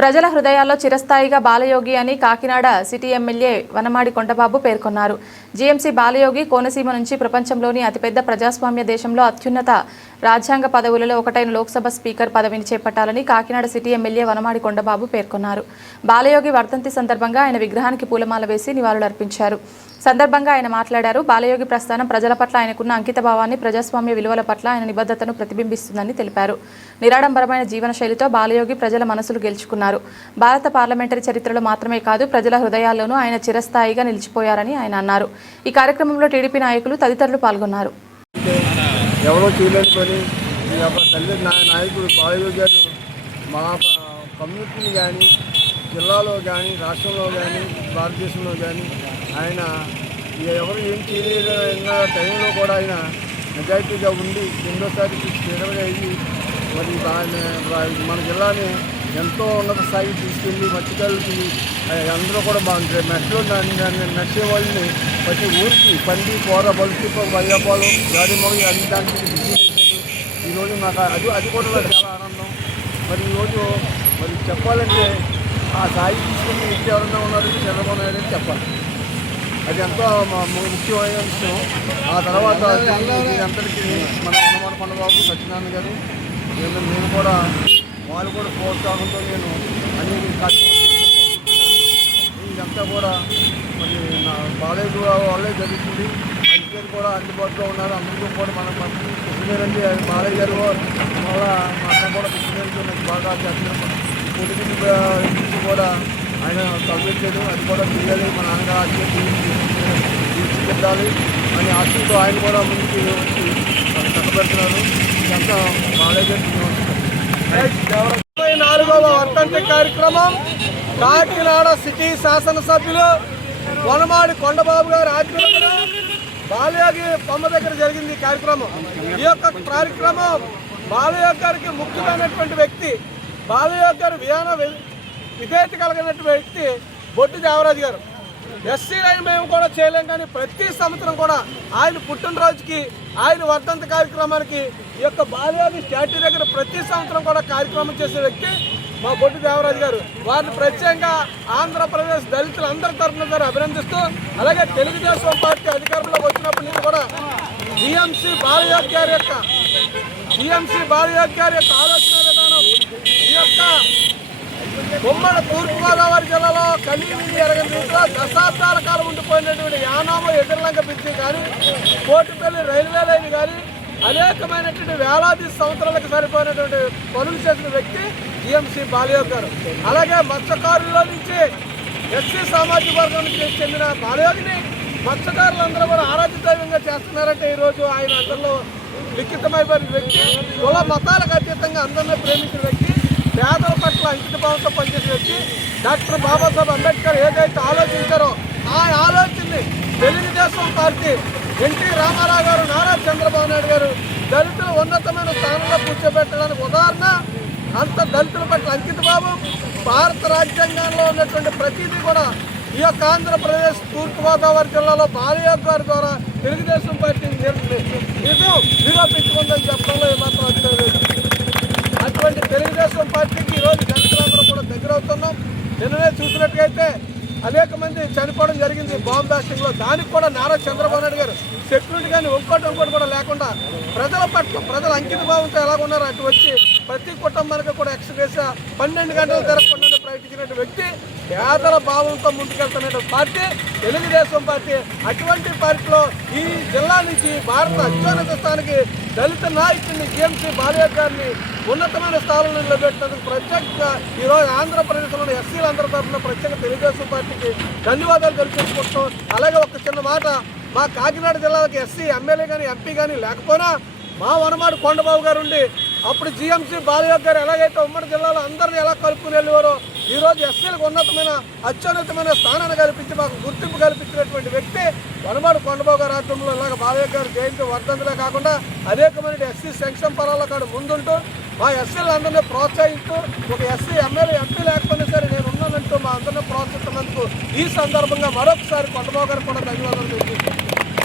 ప్రజల హృదయాల్లో చిరస్థాయిగా బాలయోగి అని కాకినాడ సిటీ ఎమ్మెల్యే వనమాడి కొండబాబు పేర్కొన్నారు. జీఎంసీ బాలయోగి కోనసీమ నుంచి ప్రపంచంలోని అతిపెద్ద ప్రజాస్వామ్య దేశంలో అత్యున్నత రాజ్యాంగ పదవులలో ఒకటైన లోక్సభ స్పీకర్ పదవిని చేపట్టాలని కాకినాడ సిటీ ఎమ్మెల్యే వనమాడి కొండబాబు పేర్కొన్నారు. బాలయోగి వర్ధంతి సందర్భంగా ఆయన విగ్రహానికి పూలమాల వేసి నివాళులర్పించారు. సందర్భంగా ఆయన మాట్లాడారు. బాలయోగి ప్రస్థానం ప్రజల పట్ల ఆయనకున్న అంకితభావాన్ని, ప్రజాస్వామ్య విలువల పట్ల ఆయన నిబద్ధతను ప్రతిబింబిస్తుందని తెలిపారు. నిరాడంబరమైన జీవన శైలితో బాలయోగి ప్రజల మనసులు గెలుచుకున్నారు. భారత పార్లమెంటరీ చరిత్రలో మాత్రమే కాదు, ప్రజల హృదయాల్లోనూ ఆయన చిరస్థాయిగా నిలిచిపోయారని ఆయన అన్నారు. ఈ కార్యక్రమంలో టీడీపీ నాయకులు తదితరులు పాల్గొన్నారు. ఎవరో చేయలేని పని తల్లి నాయకుడు బాలయోగి గారు మా కమ్యూనిటీని కానీ, జిల్లాలో కానీ, రాష్ట్రంలో కానీ, భారతదేశంలో కానీ ఆయన ఎవరు ఏం చేయలేదన్న టైంలో కూడా ఆయన మెజారిటీగా ఉండి రెండోసారి స్పీకర్గా అయ్యి మరి మన జిల్లాని ఎంతో ఉన్నత స్థాయికి తీసుకెళ్ళి మత్స్యకారులకి అందరూ కూడా మెట్లో నడిచే వాళ్ళని ప్రతి ఊరికి పండి కూర బలుపు వయ్యపాలు గాడిమొగ అన్ని దానికి బిజీ చేశారు. ఈరోజు నాకు అది కూడా నాకు చాలా ఆనందం. మరి ఈరోజు మరి చెప్పాలంటే ఆ స్థాయి తీసుకుని వ్యక్తి ఎవరైనా ఉన్నారు చంద్రబాబు నాయుడు అని చెప్పాలి. అది ఎంతో ముఖ్యమైన విషయం. ఆ తర్వాత అందరికీ మన వనమాడి కొండబాబు సత్యనారాయణ గారు నేను కూడా వాళ్ళు కూడా ప్రోత్సాహంతో నేను అన్ని ఇదంతా కూడా మరి నా బాలయ్య వాళ్ళే జరుగుతుంది. అందరికీ కూడా అందుబాటులో ఉన్నారు. అందరికీ కూడా మనం కృష్ణమేనండి బాలయ్య గారు వల్ల మాత్రం కూడా కృష్ణమేరుతో నాకు బాగా చేస్తున్నాం. పొలిటికల్ నుంచి కూడా ఆయన తగ్గించాడు. అది కూడా చేయాలి, మన నాన్నగారు తీర్చిదిద్దాలి అని ఆశతో ఆయన కూడా ముందుకు వచ్చి చక్కబెడుతున్నారు. ఇదంతా బాలయ్య గారు 24వ వర్ధంతి కార్యక్రమం కాకినాడ సిటీ శాసనసభ్యులు వనమాడి కొండబాబు గారి ఆధ్వర్యంలో బాలయోగి బొమ్మ దగ్గర జరిగింది ఈ కార్యక్రమం. ఈ యొక్క కార్యక్రమం బాలయోగి గారికి ముఖ్యమైనటువంటి వ్యక్తి, బాలయోగి గారు విధేయత కలిగినటువంటి వ్యక్తి బొట్టి దేవరాజు గారు. ఎస్సీలైన మేము కూడా చేయలేం, కానీ ప్రతి సంవత్సరం కూడా ఆయన పుట్టినరోజుకి, ఆయన వర్ధంతి కార్యక్రమానికి ఈ యొక్క బాలయోగి స్టాట్యూ దగ్గర ప్రతి సంవత్సరం కూడా కార్యక్రమం చేసే వ్యక్తి మా బొట్టి దేవరాజు గారు. వారిని ప్రత్యేకంగా ఆంధ్రప్రదేశ్ దళితులు అందరి తరఫున అభినందిస్తూ, అలాగే తెలుగుదేశం పార్టీ అధికారంలోకి వచ్చినప్పటి నుంచి కూడా జీఎంసీ బాలయోగి గారి యొక్క ఆలోచన విధానం ఈ యొక్క ఉమ్మడి తూర్పుగోదావరి జిల్లాలో కనీవిని ఎరగని రీతిలో దశాబ్దాల కాలం ఉండిపోయినటువంటి యానామో ఎదుర్లంక బ్రిడ్జి కానీ, కోటిపల్లి రైల్వే లైన్ కానీ అనేకమైనటువంటి వేలాది సంవత్సరాలకు సరిపోయినటువంటి పనులు చేసిన వ్యక్తి జీఎంసీ బాలయోగి గారు. అలాగే మత్స్యకారుల్లో నుంచి ఎస్సీ సామాజిక వర్గానికి చెందిన బాలయోగిని మత్స్యకారులందరూ కూడా ఆరాధ్య దైవంగా చేస్తున్నారంటే ఈరోజు ఆయన అందరిలో లిఖితమైపోయిన వ్యక్తి, కుల మతాలకు అతీతంగా అందరినీ ప్రేమించిన వ్యక్తి, పేదల పట్ల అంకిత భావంతో పనిచేసే వ్యక్తి. డాక్టర్ బాబాసాహెబ్ అంబేద్కర్ ఏదైతే ఆలోచించారో ఆ ఆలోచనని తెలుగుదేశం పార్టీ, ఎన్టీ రామారావు గారు, నారా చంద్రబాబు నాయుడు గారు దళితులు ఉన్నతమైన స్థానంలో కూర్చోబెట్టడానికి ఉదాహరణ. అంత దళితుల పట్ల అంకిత భావం, భారత రాజ్యాంగంలో ఉన్నటువంటి ప్రతిదీ కూడా ఈ యొక్క ఆంధ్రప్రదేశ్ తూర్పుగోదావరి జిల్లాలో బాలయోగి గారి ద్వారా తెలుగుదేశం పార్టీని నిరూపించుకుందని చెప్పడంలో ఏమాత్రం అర్థం. అటువంటి తెలుగుదేశం పార్టీకి ఈరోజు దళితులందరూ కూడా దగ్గర అవుతున్నాం. నిన్ననే చూసినట్టుగైతే అనేక మంది చనిపోవడం జరిగింది బాంబ్ బ్లాస్టింగ్లో. దానికి కూడా నారా చంద్రబాబు నాయుడు గారు సెక్యూరిటీ కానీ ఇంకోటి కూడా లేకుండా ప్రజల పట్ల ప్రజల అంకిత భావంతో ఎలాగున్నారో అటు వచ్చి ప్రతి కుటుంబానికి కూడా ఎక్స్ప్రెస్ 12 గంటలు తిరగకుండా ప్రకటించినటువంటి వ్యక్తి, పేదల భావంతో ముందుకెళ్తున్న పార్టీ తెలుగుదేశం పార్టీ. అటువంటి పార్టీలో ఈ జిల్లా నుంచి భారత అత్యున్నత స్థానానికి దళిత నాయకుడిని జీఎంసీ బాలయోగి గారిని ఉన్నతమైన స్థానంలో నిలబెట్టినందుకు ప్రత్యేకంగా ఈరోజు ఆంధ్రప్రదేశ్లోని ఎస్సీలందరి తరఫున ప్రత్యేక తెలుగుదేశం పార్టీకి ధన్యవాదాలు తెలియజేసుకుంటాం. అలాగే ఒక చిన్న మాట, మా కాకినాడ జిల్లాలకు ఎస్సీ ఎమ్మెల్యే కానీ ఎంపీ కానీ లేకపోయినా మా వనమాడి కొండబాబు గారు ఉండి అప్పుడు జీఎంసీ బాలయోగి గారు ఎలాగైతే ఉమ్మడి జిల్లాలో అందరినీ ఎలా కలుపుకుని వెళ్ళేవారో ఈరోజు ఎస్సీలకు అత్యున్నతమైన స్థానాన్ని కల్పించి మాకు గుర్తింపు కల్పించినటువంటి వ్యక్తి వనమాడి కొండబాబు గారి ఆధ్వర్యంలో ఇలాగ బాలయోగి గారు జయంతి వర్ధంతిలో కాకుండా అనేకమైన ఎస్సీ సంక్షేమ పరాల్లో కాదు ముందుంటూ మా ఎస్సీలందరినీ ప్రోత్సహిస్తూ, ఒక ఎస్సీ ఎమ్మెల్యే ఎంపీ లేకపోయినా సరే నేను ఉన్నానంటూ మా అందరినీ ప్రోత్సహిస్తున్నందుకు ఈ సందర్భంగా మరొకసారి కొండబాబు గారు కూడా ధన్యవాదాలు తెలియజేస్తున్నాను.